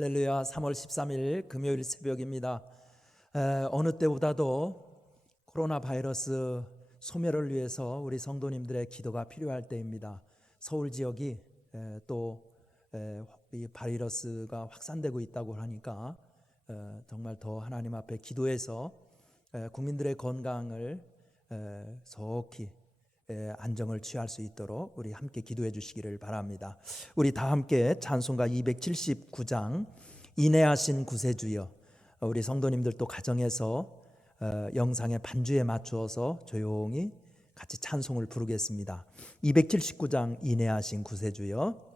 할렐루야. 3월 13일 금요일 새벽입니다. 어느 때보다도 코로나 바이러스 소멸을 위해서 우리 성도님들의 기도가 필요할 때입니다. 서울 지역이 또 이 바이러스가 확산되고 있다고 하니까 정말 더 하나님 앞에 기도해서 국민들의 건강을 속히 안정을 취할 수 있도록 우리 함께 기도해 주시기를 바랍니다. 우리 다 함께 찬송가 279장 인내하신 구세주여, 우리 성도님들 또 가정에서 영상의 반주에 맞추어서 조용히 같이 찬송을 부르겠습니다. 279장 인내하신 구세주여.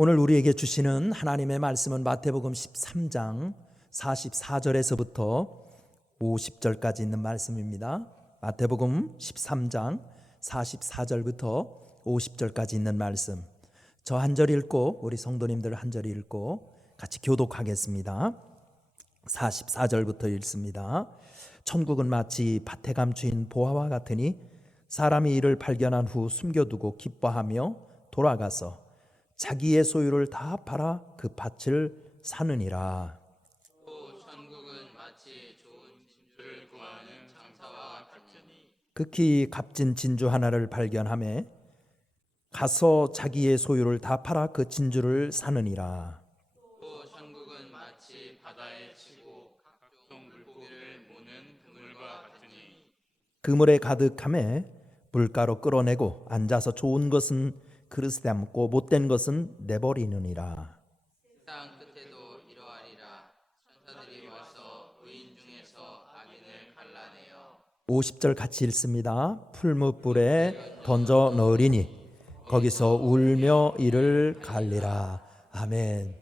오늘 우리에게 주시는 하나님의 말씀은 마태복음 13장 44절에서부터 50절까지 있는 말씀입니다. 마태복음 13장 44절부터 50절까지 있는 말씀, 저 한 절 읽고 우리 성도님들 한 절 읽고 같이 교독하겠습니다. 44절부터 읽습니다. 천국은 마치 밭에 감추인 보화와 같으니 사람이 이를 발견한 후 숨겨두고 기뻐하며 돌아가서 자기의 소유를 다 팔아 그 밭을 사느니라. 또 천국은 마치 좋은 진주를 구하는 장사와 같으니 극히 값진 진주 하나를 발견하며 가서 자기의 소유를 다 팔아 그 진주를 사느니라. 또 천국은 마치 바다에 치고 각종 물고기를 모는 그물과 같으니 그물에 가득하며 물가로 끌어내고 앉아서 좋은 것은 그릇에 담고 못된 것은 내버리느니라. 세상 끝에도 이러하리라. 천사들이 와서 의인 중에서 악인을 갈라내어 50절 같이 읽습니다. 풀무불에 던져 넣으리니 거기서 울며 이를 갈리라. 아멘.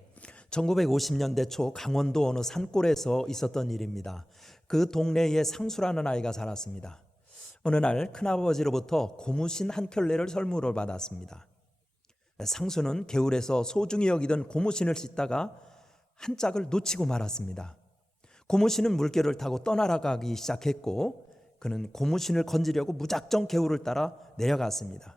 1950년대 초 강원도 어느 산골에서 있었던 일입니다. 그 동네에 상수라는 아이가 살았습니다. 어느 날 큰아버지로부터 고무신 한 켤레를 선물을 받았습니다. 상수는 개울에서 소중히 여기던 고무신을 씻다가 한 짝을 놓치고 말았습니다. 고무신은 물결을 타고 떠나가기 시작했고 그는 고무신을 건지려고 무작정 개울을 따라 내려갔습니다.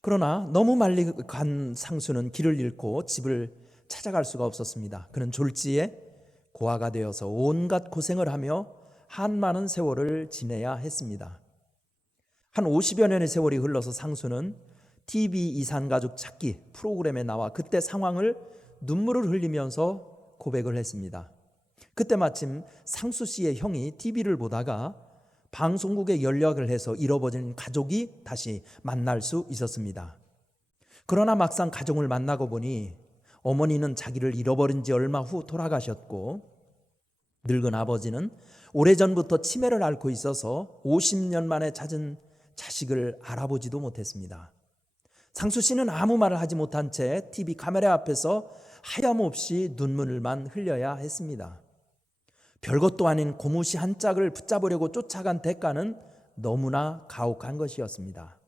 그러나 너무 멀리 간 상수는 길을 잃고 집을 찾아갈 수가 없었습니다. 그는 졸지에 고아가 되어서 온갖 고생을 하며 한많은 세월을 지내야 했습니다. 한 50여 년의 세월이 흘러서 상수는 TV 이산가족 찾기 프로그램에 나와 그때 상황을 눈물을 흘리면서 고백을 했습니다. 그때 마침 상수 씨의 형이 TV를 보다가 방송국에 연락을 해서 잃어버린 가족이 다시 만날 수 있었습니다. 그러나 막상 가족을 만나고 보니 어머니는 자기를 잃어버린 지 얼마 후 돌아가셨고 늙은 아버지는 오래전부터 치매를 앓고 있어서 50년 만에 찾은 자식을 알아보지도 못했습니다. 상수 씨는 아무 말을 하지 못한 채 TV 카메라 앞에서 하염없이 눈물만 흘려야 했습니다. 별것도 아닌 고무신 한 짝을 붙잡으려고 쫓아간 대가는 너무나 가혹한 것이었습니다.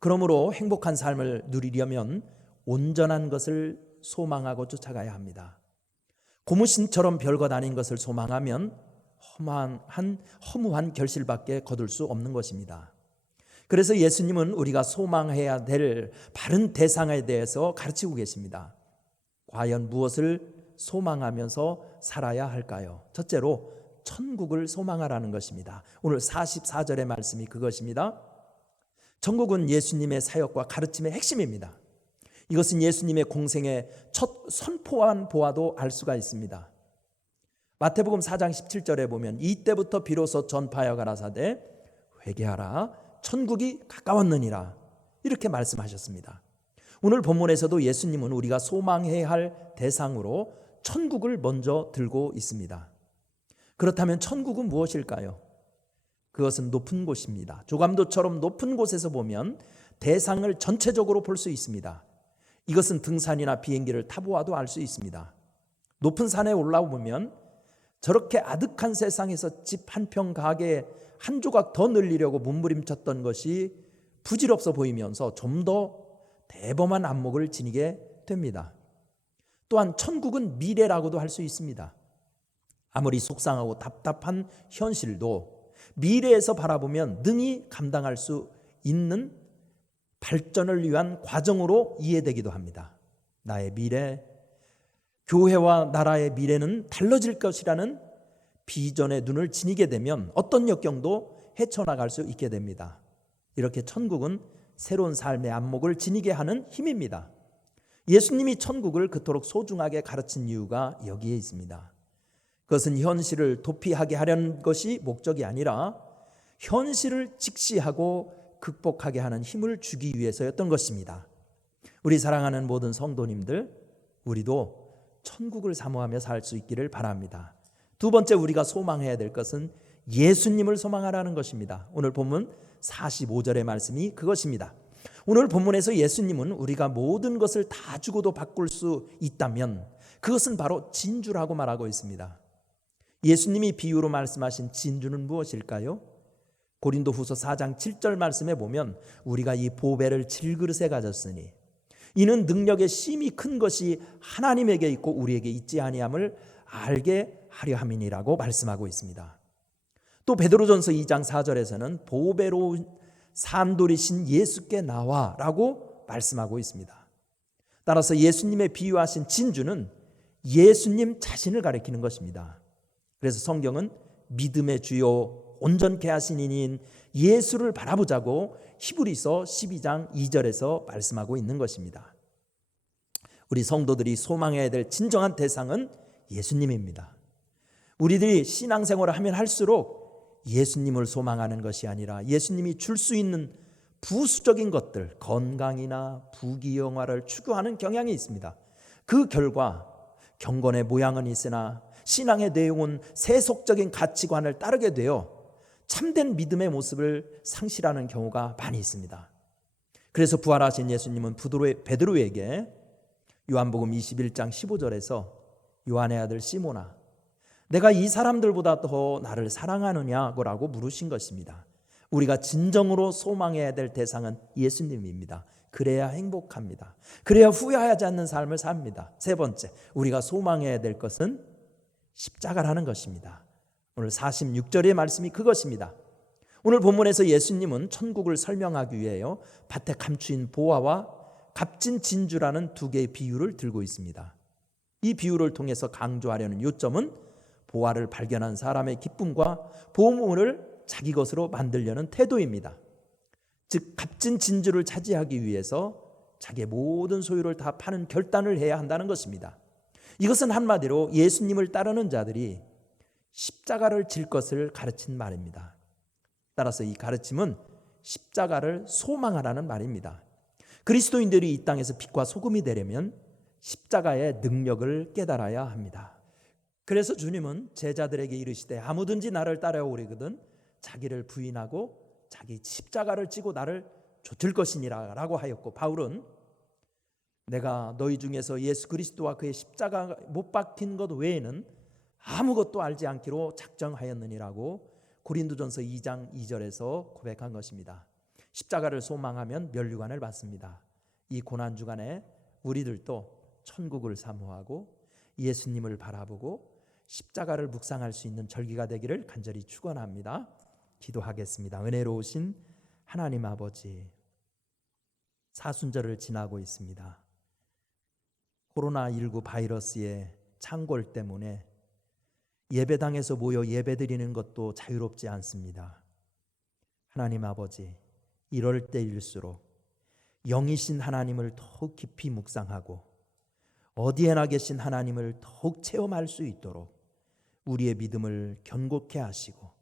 그러므로 행복한 삶을 누리려면 온전한 것을 소망하고 쫓아가야 합니다. 고무신처럼 별것 아닌 것을 소망하면 허무한 결실밖에 거둘 수 없는 것입니다. 그래서 예수님은 우리가 소망해야 될 바른 대상에 대해서 가르치고 계십니다. 과연 무엇을 소망하면서 살아야 할까요? 첫째로 천국을 소망하라는 것입니다. 오늘 44절의 말씀이 그것입니다. 천국은 예수님의 사역과 가르침의 핵심입니다. 이것은 예수님의 공생의 첫 선포한 보아도 알 수가 있습니다. 마태복음 4장 17절에 보면 이때부터 비로소 전파하여 가라사대 회개하라 천국이 가까웠느니라 이렇게 말씀하셨습니다. 오늘 본문에서도 예수님은 우리가 소망해야 할 대상으로 천국을 먼저 들고 있습니다. 그렇다면 천국은 무엇일까요? 그것은 높은 곳입니다. 조감도처럼 높은 곳에서 보면 대상을 전체적으로 볼 수 있습니다. 이것은 등산이나 비행기를 타보아도 알 수 있습니다. 높은 산에 올라오면 저렇게 아득한 세상에서 집 한 평 가게에 한 조각 더 늘리려고 몸부림쳤던 것이 부질없어 보이면서 좀 더 대범한 안목을 지니게 됩니다. 또한 천국은 미래라고도 할 수 있습니다. 아무리 속상하고 답답한 현실도 미래에서 바라보면 능히 감당할 수 있는 발전을 위한 과정으로 이해되기도 합니다. 나의 미래, 교회와 나라의 미래는 달라질 것이라는 비전에 눈을 지니게 되면 어떤 역경도 헤쳐나갈 수 있게 됩니다. 이렇게 천국은 새로운 삶의 안목을 지니게 하는 힘입니다. 예수님이 천국을 그토록 소중하게 가르친 이유가 여기에 있습니다. 그것은 현실을 도피하게 하려는 것이 목적이 아니라 현실을 직시하고 극복하게 하는 힘을 주기 위해서였던 것입니다. 우리 사랑하는 모든 성도님들, 우리도 천국을 사모하며 살 수 있기를 바랍니다. 두 번째 우리가 소망해야 될 것은 예수님을 소망하라는 것입니다. 오늘 본문 45절의 말씀이 그것입니다. 오늘 본문에서 예수님은 우리가 모든 것을 다 주고도 바꿀 수 있다면 그것은 바로 진주라고 말하고 있습니다. 예수님이 비유로 말씀하신 진주는 무엇일까요? 고린도후서 4장 7절 말씀에 보면 우리가 이 보배를 질그릇에 가졌으니 이는 능력의 심히 큰 것이 하나님에게 있고 우리에게 있지 아니함을 알게 하려 함이니라고 말씀하고 있습니다. 또 베드로전서 2장 4절에서는 보배로 산돌이신 예수께 나와라고 말씀하고 있습니다. 따라서 예수님의 비유하신 진주는 예수님 자신을 가리키는 것입니다. 그래서 성경은 믿음의 주요 온전케 하신 이인 예수를 바라보자고 히브리서 12장 2절에서 말씀하고 있는 것입니다. 우리 성도들이 소망해야 될 진정한 대상은 예수님입니다. 우리들이 신앙생활을 하면 할수록 예수님을 소망하는 것이 아니라 예수님이 줄 수 있는 부수적인 것들, 건강이나 부귀영화를 추구하는 경향이 있습니다. 그 결과 경건의 모양은 있으나 신앙의 내용은 세속적인 가치관을 따르게 되어 참된 믿음의 모습을 상실하는 경우가 많이 있습니다. 그래서 부활하신 예수님은 베드로에게 요한복음 21장 15절에서 요한의 아들 시몬아, 내가 이 사람들보다 더 나를 사랑하느냐고 물으신 것입니다. 우리가 진정으로 소망해야 될 대상은 예수님입니다. 그래야 행복합니다. 그래야 후회하지 않는 삶을 삽니다. 세 번째, 우리가 소망해야 될 것은 십자가라는 것입니다. 오늘 46절의 말씀이 그것입니다. 오늘 본문에서 예수님은 천국을 설명하기 위해요, 밭에 감추인 보화와 값진 진주라는 두 개의 비유를 들고 있습니다. 이 비유를 통해서 강조하려는 요점은 보화를 발견한 사람의 기쁨과 보물을 자기 것으로 만들려는 태도입니다. 즉 값진 진주를 차지하기 위해서 자기의 모든 소유를 다 파는 결단을 해야 한다는 것입니다. 이것은 한마디로 예수님을 따르는 자들이 십자가를 질 것을 가르친 말입니다. 따라서 이 가르침은 십자가를 소망하라는 말입니다. 그리스도인들이 이 땅에서 빛과 소금이 되려면 십자가의 능력을 깨달아야 합니다. 그래서 주님은 제자들에게 이르시되 아무든지 나를 따라오려거든 자기를 부인하고 자기 십자가를 지고 나를 좇을 것이니라 라고 하였고, 바울은 내가 너희 중에서 예수 그리스도와 그의 십자가 못 박힌 것 외에는 아무것도 알지 않기로 작정하였느니라고 고린도전서 2장 2절에서 고백한 것입니다. 십자가를 소망하면 면류관을 받습니다. 이 고난주간에 우리들도 천국을 사모하고 예수님을 바라보고 십자가를 묵상할 수 있는 절기가 되기를 간절히 축원합니다. 기도하겠습니다. 은혜로우신 하나님 아버지, 사순절을 지나고 있습니다. 코로나19 바이러스의 창궐 때문에 예배당에서 모여 예배드리는 것도 자유롭지 않습니다. 하나님 아버지, 이럴 때일수록 영이신 하나님을 더욱 깊이 묵상하고 어디에나 계신 하나님을 더욱 체험할 수 있도록 우리의 믿음을 견고케 하시고,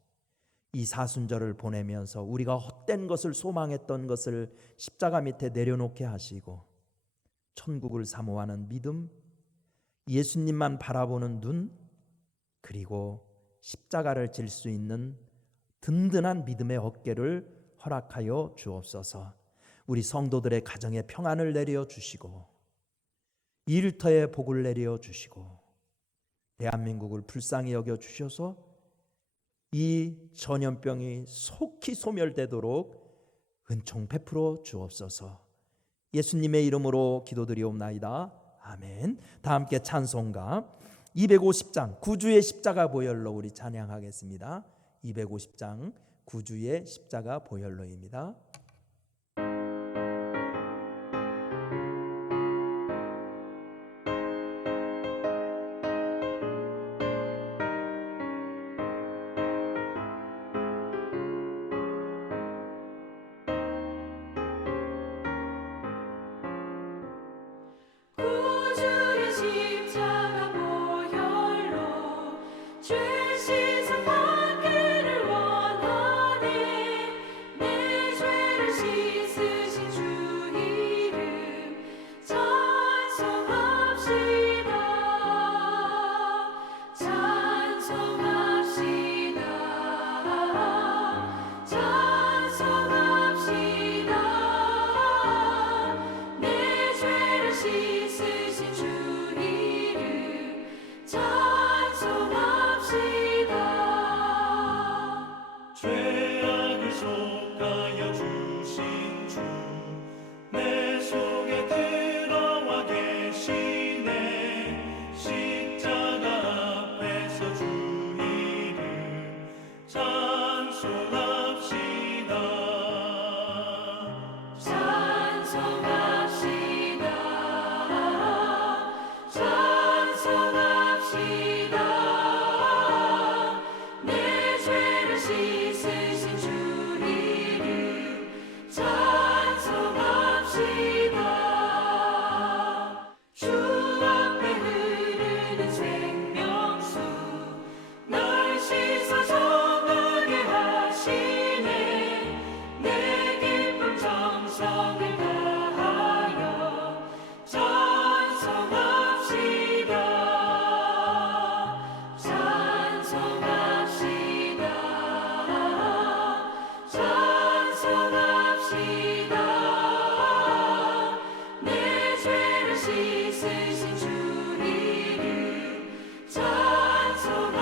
이 사순절을 보내면서 우리가 헛된 것을 소망했던 것을 십자가 밑에 내려놓게 하시고 천국을 사모하는 믿음, 예수님만 바라보는 눈, 그리고 십자가를 질 수 있는 든든한 믿음의 어깨를 허락하여 주옵소서. 우리 성도들의 가정에 평안을 내려 주시고 일터에 복을 내려 주시고 대한민국을 불쌍히 여겨 주셔서 이 전염병이 속히 소멸되도록 은총 베풀어 주옵소서. 예수님의 이름으로 기도드리옵나이다. 아멘. 다 함께 찬송가 250장 구주의 십자가 보혈로 우리 찬양하겠습니다. 250장 구주의 십자가 보혈로입니다. 구주의 십자가 보혈로 죄 씻음 받기를 원하네. 내 죄 씻으신 주 이름 찬송합시다.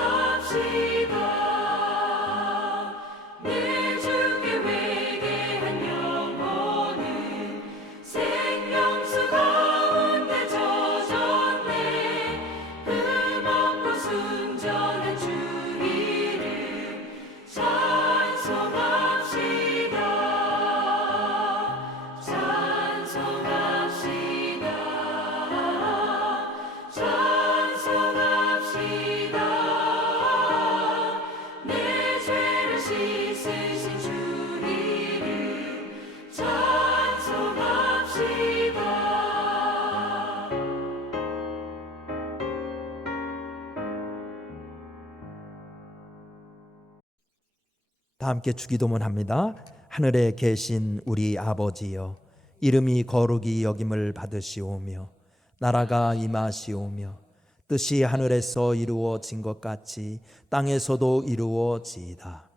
내 주께 회개한 영혼은 생명수 가운데 젖었네. 흠없고 순전한 주 이름 찬송합시다. 찬송합시다. 찬송합시다. 내 죄를 씻으신 주 이름 찬송합시다. 다 함께 주기도문 합니다. 하늘에 계신 우리 아버지여, 이름이 거룩히 여김을 받으시오며 나라가 임하시오며 뜻이 하늘에서 이루어진 것 같이 땅에서도 이루어지이다.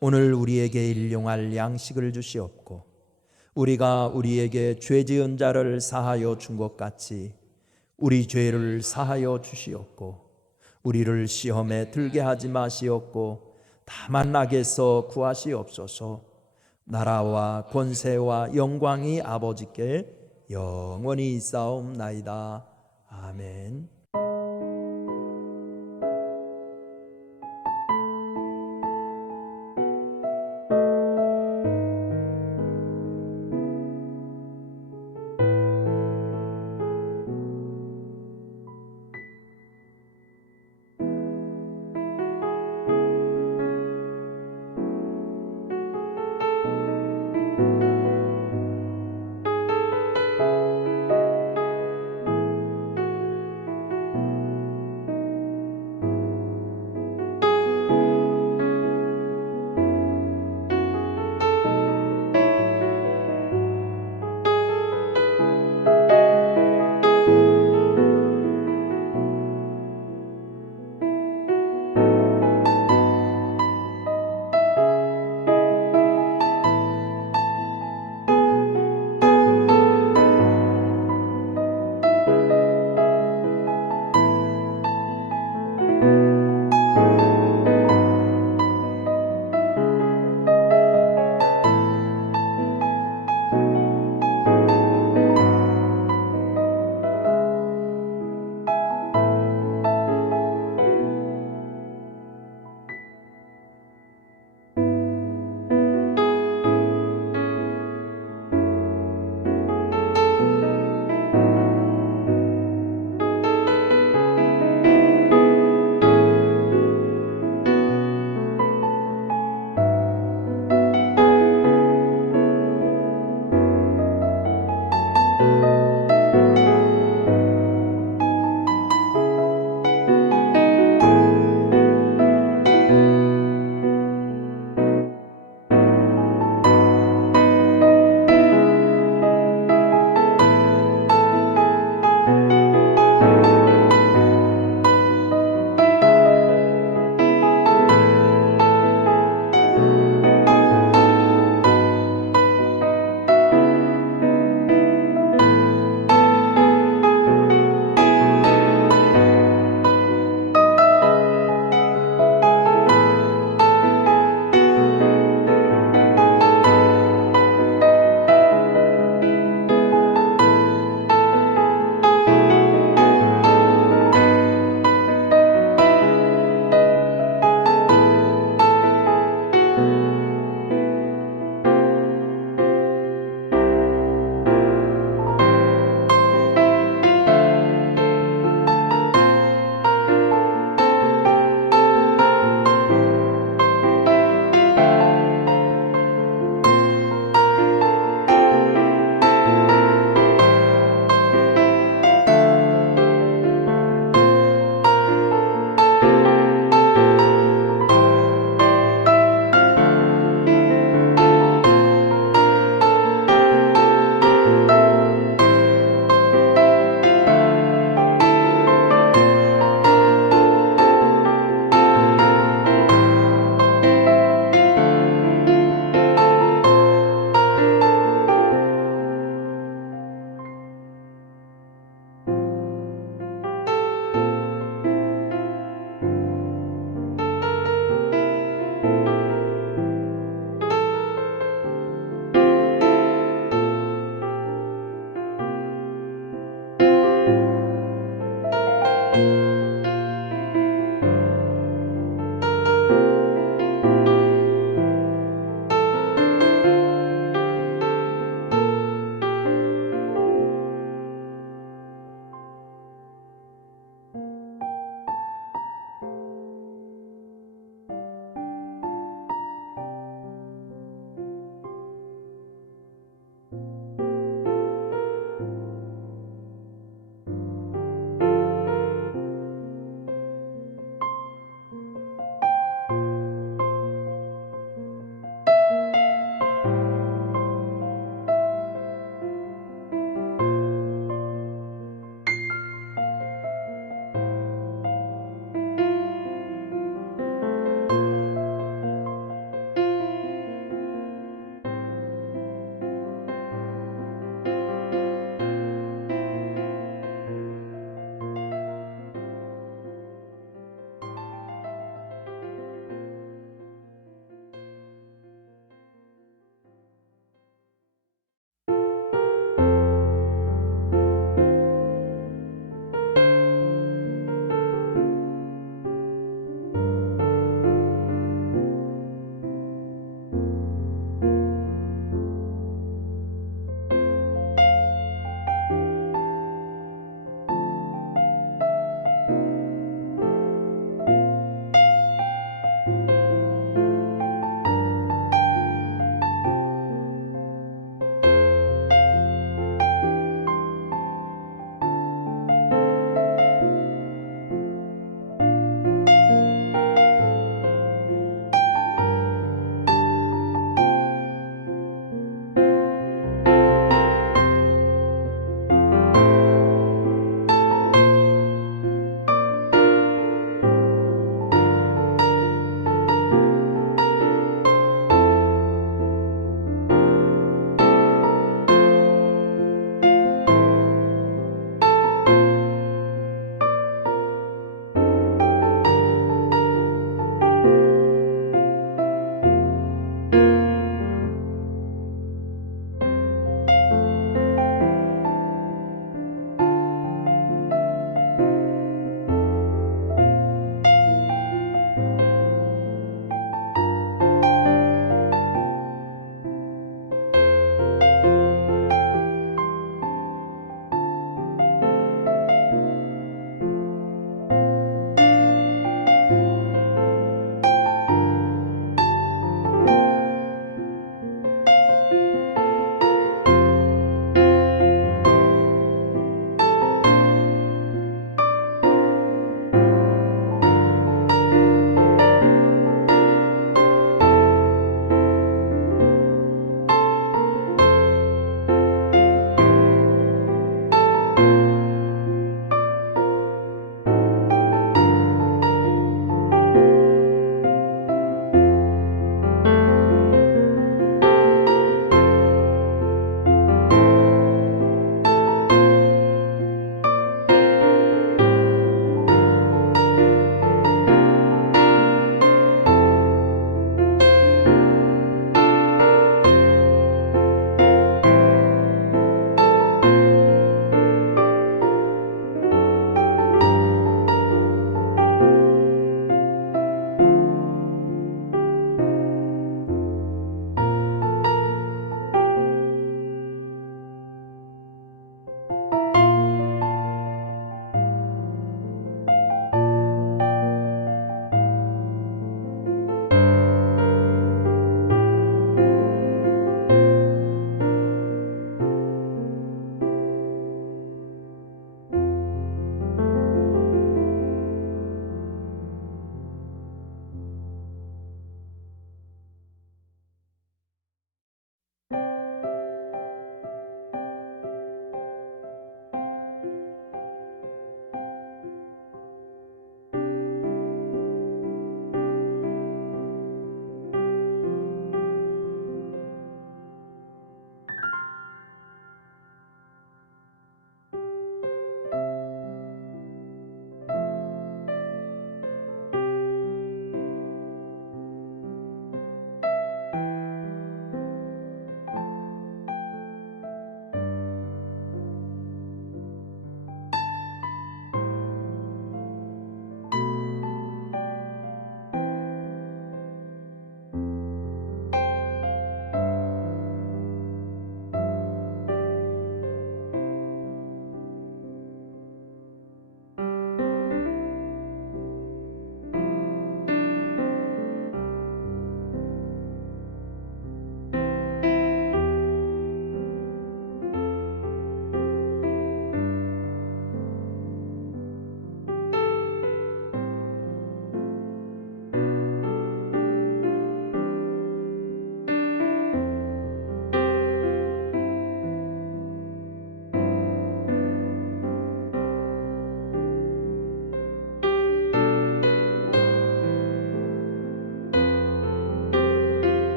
오늘 우리에게 일용할 양식을 주시옵고 우리가 우리에게 죄 지은 자를 사하여 준 것 같이 우리 죄를 사하여 주시옵고 우리를 시험에 들게 하지 마시옵고 다만 악에서 구하시옵소서. 나라와 권세와 영광이 아버지께 영원히 있사옵나이다. 아멘.